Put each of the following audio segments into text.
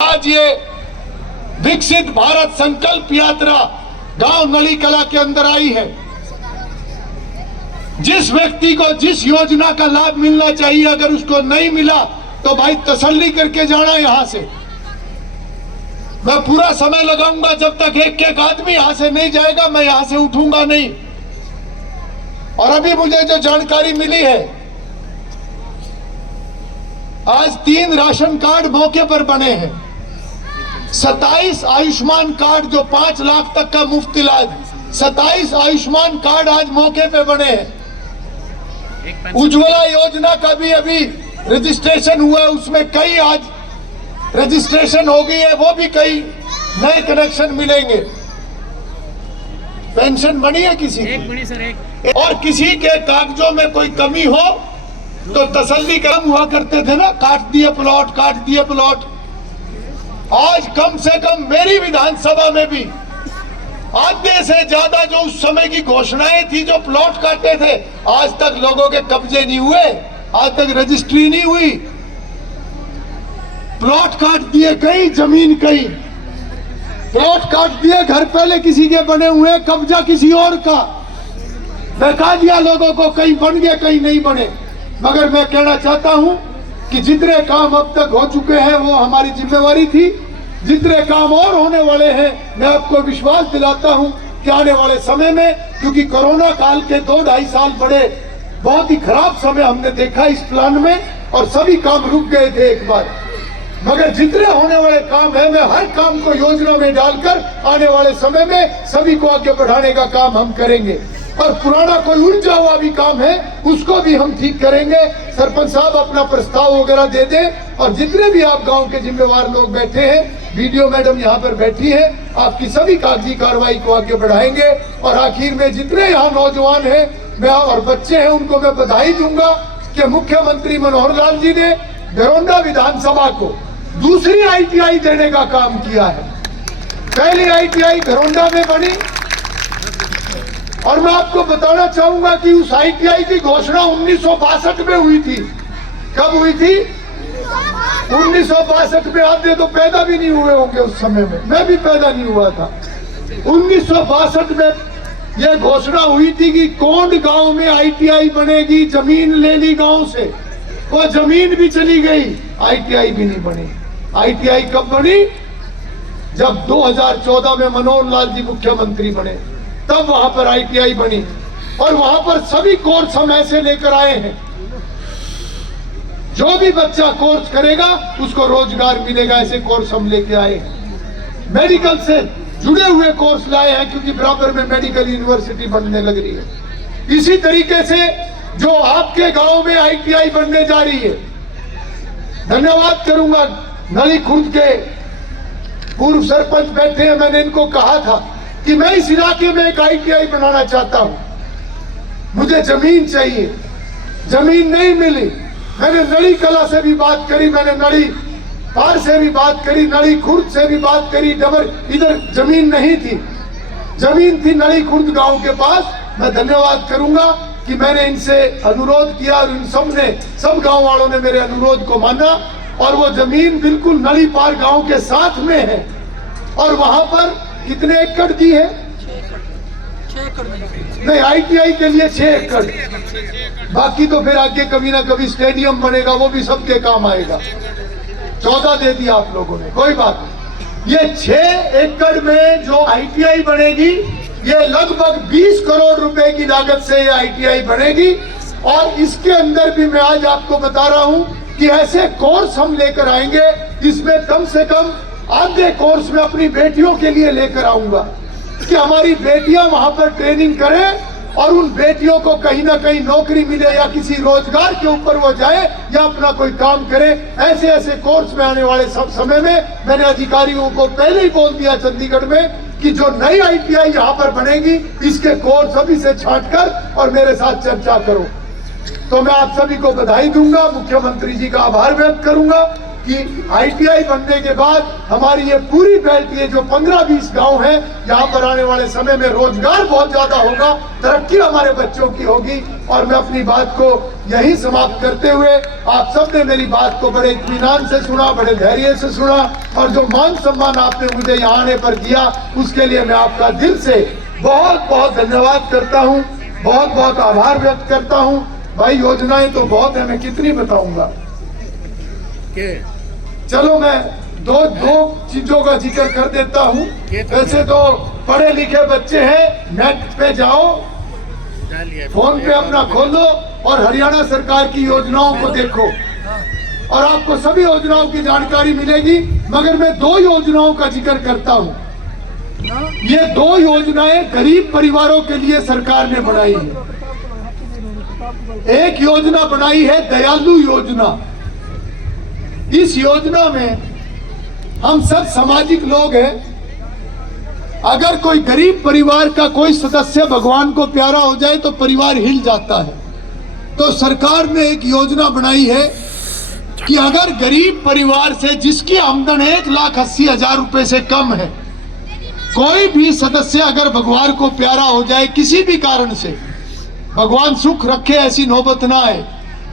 आज ये विकसित भारत संकल्प यात्रा गांव नली कला के अंदर आई है। जिस व्यक्ति को जिस योजना का लाभ मिलना चाहिए अगर उसको नहीं मिला तो भाई तसल्ली करके जाना यहां से। मैं पूरा समय लगाऊंगा जब तक एक एक आदमी यहां से नहीं जाएगा, मैं यहां से उठूंगा नहीं। और अभी मुझे जो जानकारी मिली है, आज 3 राशन कार्ड मौके पर बने हैं। 27 आयुष्मान कार्ड जो 5 लाख तक का मुफ्त इलाज, 27 आयुष्मान कार्ड आज मौके पे बने हैं। उज्ज्वला योजना का भी अभी रजिस्ट्रेशन हुआ है, उसमें कई आज रजिस्ट्रेशन हो गई है, वो भी कई नए कनेक्शन मिलेंगे। पेंशन बनी है किसी की? और किसी के कागजों में कोई कमी हो तो तसल्ली करम हुआ करते थे ना, काट दिए प्लॉट, काट दिए प्लॉट। आज कम से कम मेरी विधानसभा में भी आधे से ज्यादा जो उस समय की घोषणाएं थी, जो प्लॉट काटे थे, आज तक लोगों के कब्जे नहीं हुए, आज तक रजिस्ट्री नहीं हुई। प्लॉट काट दिए कहीं, जमीन कहीं, प्लॉट काट दिए, घर पहले किसी के बने हुए, कब्जा किसी और का। बता दिया लोगों को, कहीं बन गए कहीं नहीं बने। मगर मैं कहना चाहता हूं कि जितने काम अब तक हो चुके हैं वो हमारी जिम्मेवारी थी, जितने काम और होने वाले हैं मैं आपको विश्वास दिलाता हूं कि आने वाले समय में, क्योंकि कोरोना काल के 2-2.5 साल बड़े बहुत ही खराब समय हमने देखा इस प्लान में, और सभी काम रुक गए थे एक बार। मगर जितने होने वाले काम है, मैं हर काम को योजना में डालकर आने वाले समय में सभी को आगे बढ़ाने का काम हम करेंगे। और पुराना कोई उलझा हुआ भी काम है उसको भी हम ठीक करेंगे। सरपंच साहब अपना प्रस्ताव वगैरह दे दें, और जितने भी आप गांव के जिम्मेवार लोग बैठे हैं, वीडियो मैडम यहाँ पर बैठी है, आपकी सभी कागजी कार्रवाई को आगे बढ़ाएंगे। और आखिर में जितने यहाँ नौजवान हैं मैं और बच्चे हैं, उनको मैं बधाई दूंगा कि मुख्यमंत्री मनोहर लाल जी ने घरौंडा विधानसभा को दूसरी ITI देने का काम किया है। पहली ITI घरौंडा में बनी, और मैं आपको बताना चाहूंगा कि उस ITI की घोषणा 1962 में हुई थी। कब हुई थी? 1962 में। आधे तो पैदा भी नहीं हुए होंगे उस समय में, मैं भी पैदा नहीं हुआ था। 1962 में यह घोषणा हुई थी कि कोंड गांव में ITI बनेगी। जमीन ले ली गांव से, वो जमीन भी चली गई, ITI भी नहीं बनी। ITI कब बनी? जब 2014 में मनोहर लाल जी मुख्यमंत्री बने, तब वहां पर ITI बनी। और वहां पर सभी कोर्स हम ऐसे लेकर आए हैं, जो भी बच्चा कोर्स करेगा उसको रोजगार मिलेगा, ऐसे कोर्स हम लेके आए हैं। मेडिकल से जुड़े हुए कोर्स लाए हैं, क्योंकि बराबर में मेडिकल यूनिवर्सिटी बनने लग रही है। इसी तरीके से जो आपके गांव में ITI बनने जा रही है, धन्यवाद करूंगा नली खुर्द के पूर्व सरपंच बैठे हैं, मैंने इनको कहा था कि मैं इस इलाके में एक ITI बनाना चाहता हूं, मुझे जमीन चाहिए। जमीन नहीं मिली, मैंने नली कला से भी बात करी, मैंने नली पार से भी बात करी, नली खुर्द से भी बात करी। डबर इधर जमीन नहीं थी, जमीन थी नली खुर्द गांव के पास। मैं धन्यवाद करूंगा कि मैंने इनसे अनुरोध किया और इन सब गांव वालों ने मेरे अनुरोध को माना, और वो जमीन बिल्कुल नली पार गांव के साथ में है। और वहां पर कितने एकड़ दी है? 6 एकड़ नहीं, ITI के लिए 6 एकड़। बाकी तो फिर आगे कभी ना कभी स्टेडियम बनेगा, वो भी सबके काम आएगा। 14 दे दिया आप लोगों ने, कोई बात नहीं। ये 6 एकड़ में जो ITI बनेगी, ये लगभग 20 करोड़ रुपए की लागत से ये ITI बनेगी। और इसके अंदर भी मैं आज आपको बता रहा हूं कि ऐसे कोर्स हम लेकर आएंगे, इसमें कम से कम आधे कोर्स में अपनी बेटियों के लिए लेकर आऊंगा कि हमारी बेटियां वहां पर ट्रेनिंग करें और उन बेटियों को कहीं ना कहीं नौकरी मिले, या किसी रोजगार के ऊपर वो जाए, या अपना कोई काम करे। ऐसे ऐसे कोर्स में आने वाले समय में मैंने अधिकारियों को पहले ही बोल दिया चंडीगढ़ में कि जो नई ITI यहाँ पर बनेगी, इसके कोर्स अभी से छांट कर और मेरे साथ चर्चा करो। तो मैं आप सभी को बधाई दूंगा, मुख्यमंत्री जी का आभार व्यक्त करूंगा कि ITI बनने के बाद हमारी ये पूरी बेल्ट, ये जो 15-20 गांव हैं, यहाँ पर आने वाले समय में रोजगार बहुत ज्यादा होगा, तरक्की हमारे बच्चों की होगी। और मैं अपनी बात को यही समाप्त करते हुए, आप सब ने मेरी बात को बड़े इत्मीनान से सुना, बड़े धैर्य से सुना, और जो मान सम्मान आपने मुझे यहाँ आने पर दिया, उसके लिए मैं आपका दिल से बहुत बहुत धन्यवाद करता हूँ, बहुत बहुत आभार व्यक्त करता हूँ। भाई योजनाएं तो बहुत है, मैं कितनी बताऊंगा। चलो मैं दो चीजों का जिक्र कर देता हूँ। वैसे तो पढ़े लिखे बच्चे हैं, नेट पे जाओ, फोन पे अपना खोलो और हरियाणा सरकार की योजनाओं को देखो और आपको सभी योजनाओं की जानकारी मिलेगी। मगर मैं 2 योजनाओं का जिक्र करता हूँ। ये 2 योजनाएं गरीब परिवारों के लिए सरकार ने बनाई है। एक योजना बनाई है दयालु योजना। इस योजना में हम सब सामाजिक लोग हैं। अगर कोई गरीब परिवार का कोई सदस्य भगवान को प्यारा हो जाए तो परिवार हिल जाता है। तो सरकार ने एक योजना बनाई है कि अगर गरीब परिवार से जिसकी आमदन 1,80,000 रुपए से कम है, कोई भी सदस्य अगर भगवान को प्यारा हो जाए किसी भी कारण से, भगवान सुख रखे ऐसी नौबत ना आए,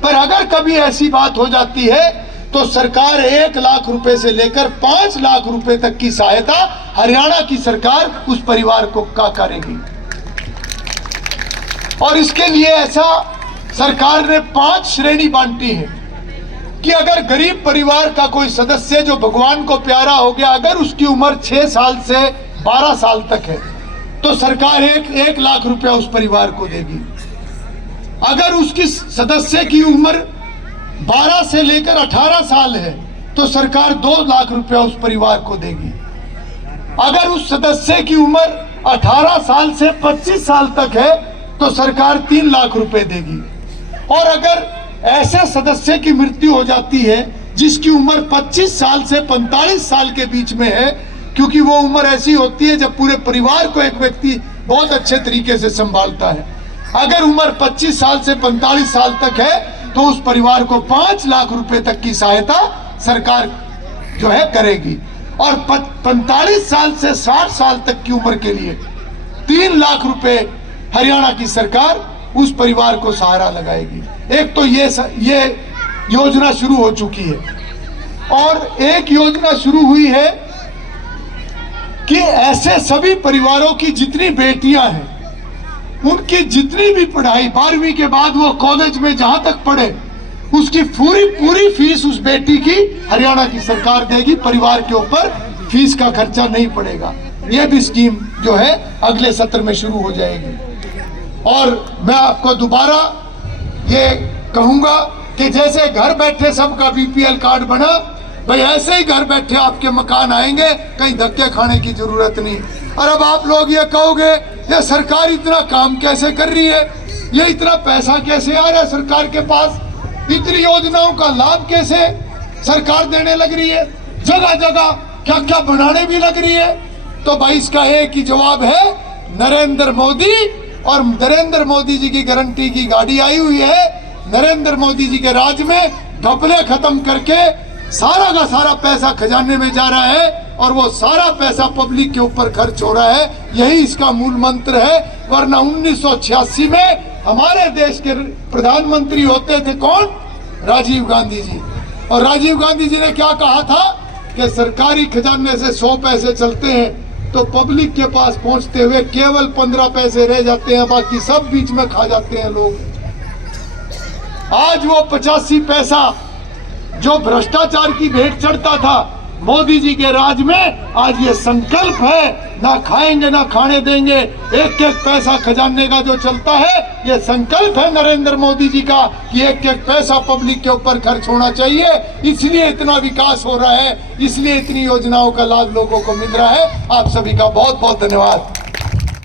पर अगर कभी ऐसी बात हो जाती है तो सरकार 1 लाख रुपए से लेकर 5 लाख रुपए तक की सहायता हरियाणा की सरकार उस परिवार को करेगी। और इसके लिए ऐसा सरकार ने 5 श्रेणी बांटी है कि अगर गरीब परिवार का कोई सदस्य जो भगवान को प्यारा हो गया, अगर उसकी उम्र 6 साल से 12 साल तक है तो सरकार 1 लाख रुपया उस परिवार को देगी। अगर उसकी सदस्य की उम्र 12 से लेकर 18 साल है तो सरकार 2 लाख रुपया उस परिवार को देगी। अगर उस सदस्य की उम्र 18 साल से 25 साल तक है तो सरकार 3 लाख रुपए देगी। और अगर ऐसे सदस्य की मृत्यु हो जाती है जिसकी उम्र 25 साल से 45 साल के बीच में है, क्योंकि वो उम्र ऐसी होती है जब पूरे परिवार को एक व्यक्ति बहुत अच्छे तरीके से संभालता है, अगर उम्र 25 साल से 45 साल तक है तो उस परिवार को 5 लाख रुपए तक की सहायता सरकार जो है करेगी। और 45 साल से 60 साल तक की उम्र के लिए 3 लाख रुपए हरियाणा की सरकार उस परिवार को सहारा लगाएगी। एक तो ये योजना शुरू हो चुकी है, और एक योजना शुरू हुई है कि ऐसे सभी परिवारों की जितनी बेटियां हैं, उनकी जितनी भी पढ़ाई 12वीं के बाद वो कॉलेज में जहां तक पढ़े, उसकी पूरी फीस उस बेटी की हरियाणा की सरकार देगी। परिवार के ऊपर फीस का खर्चा नहीं पड़ेगा। ये भी स्कीम जो है अगले सत्र में शुरू हो जाएगी। और मैं आपको दोबारा ये कहूंगा कि जैसे घर बैठे सबका BPL कार्ड बना, भाई ऐसे ही घर बैठे आपके मकान आएंगे, कहीं धक्के खाने की जरूरत नहीं। और अब आप लोग ये कहोगे ये सरकार इतना काम कैसे कर रही है, ये इतना पैसा कैसे आ रहा है सरकार के पास, इतनी योजनाओं का लाभ कैसे सरकार देने लग रही है, जगह जगह क्या क्या बनाने भी लग रही है। तो भाई इसका एक ही जवाब है, नरेंद्र मोदी। और नरेंद्र मोदी जी की गारंटी की गाड़ी आई हुई है। नरेंद्र मोदी जी के राज में घपले खत्म करके सारा का सारा पैसा खजाने में जा रहा है, और वो सारा पैसा पब्लिक के ऊपर खर्च हो रहा है। यही इसका मूल मंत्र है। वरना 1986 में हमारे देश के प्रधानमंत्री होते थे कौन? राजीव गांधी जी। और राजीव गांधी जी ने क्या कहा था कि सरकारी खजाने से 100 पैसे चलते हैं तो पब्लिक के पास पहुंचते हुए केवल 15 पैसे रह जाते हैं, बाकी सब बीच में खा जाते हैं लोग। आज वो 85 पैसा जो भ्रष्टाचार की भेंट चढ़ता था मोदी जी के राज में, आज ये संकल्प है, ना खाएंगे ना खाने देंगे, एक एक पैसा खजाने का जो चलता है, ये संकल्प है नरेंद्र मोदी जी का कि एक एक पैसा पब्लिक के ऊपर खर्च होना चाहिए। इसलिए इतना विकास हो रहा है, इसलिए इतनी योजनाओं का लाभ लोगों को मिल रहा है। आप सभी का बहुत बहुत धन्यवाद।